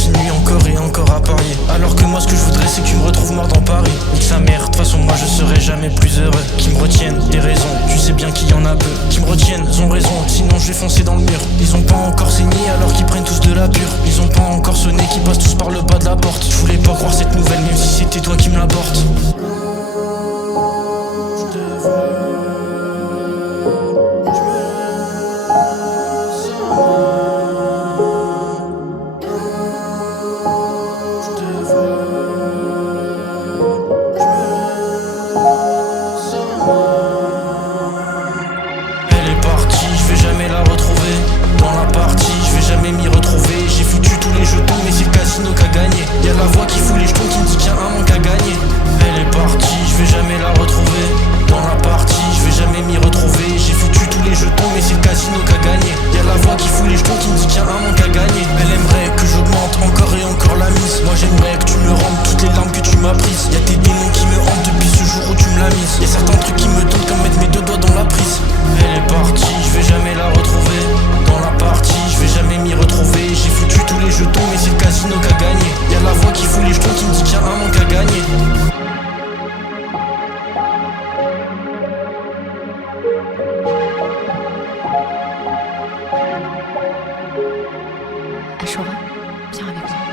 continue encore et encore à parier. Alors que moi ce que je voudrais c'est que tu me retrouves mort dans Paris. Nique sa mère, de toute façon moi je serai jamais plus heureux. Qui me retiennent, des raisons, tu sais bien qu'il y en a peu. Qui me retiennent, ils ont raison, sinon je vais foncer dans le mur. Ils ont pas encore saigné alors qu'ils prennent tous de la pure. Ils ont pas encore sonné, qu'ils passent tous par le bas de la porte. Je voulais pas croire cette nouvelle même si c'était toi qui me l'apporte. Elle est partie, je vais jamais la retrouver. Dans la partie, je vais jamais m'y retrouver. J'ai foutu tous les jetons, mais c'est le casino qui a gagné. Y'a la voix qui fout les jetons qui me dit qu'il y a un manque à gagner. Elle est partie, je vais jamais la retrouver. Dans la partie, je vais jamais m'y retrouver. J'ai foutu tous les jetons, mais c'est le casino qui a gagné. Y'a la voix qui fout les jetons qui me dit qu'il y a un manque à gagner. Elle aimerait que j'augmente encore et encore la mise. Moi j'aimerais que tu me rendes toutes les larmes que tu m'as prises. Y'a tes démons qui me hantent depuis ce jour où tu me l'as mise. Y'a certains trucs qui me donnent comme mettre mes deux doigts dans la prise. Elle est partie, je vais jamais la retrouver. Dans la partie, je vais jamais m'y retrouver. J'ai foutu tous les jetons, mais c'est le casino qui a gagné. Y'a la voix qui fout les jetons qui me dit qu'il y a un manque à gagner. Ashura, viens avec moi.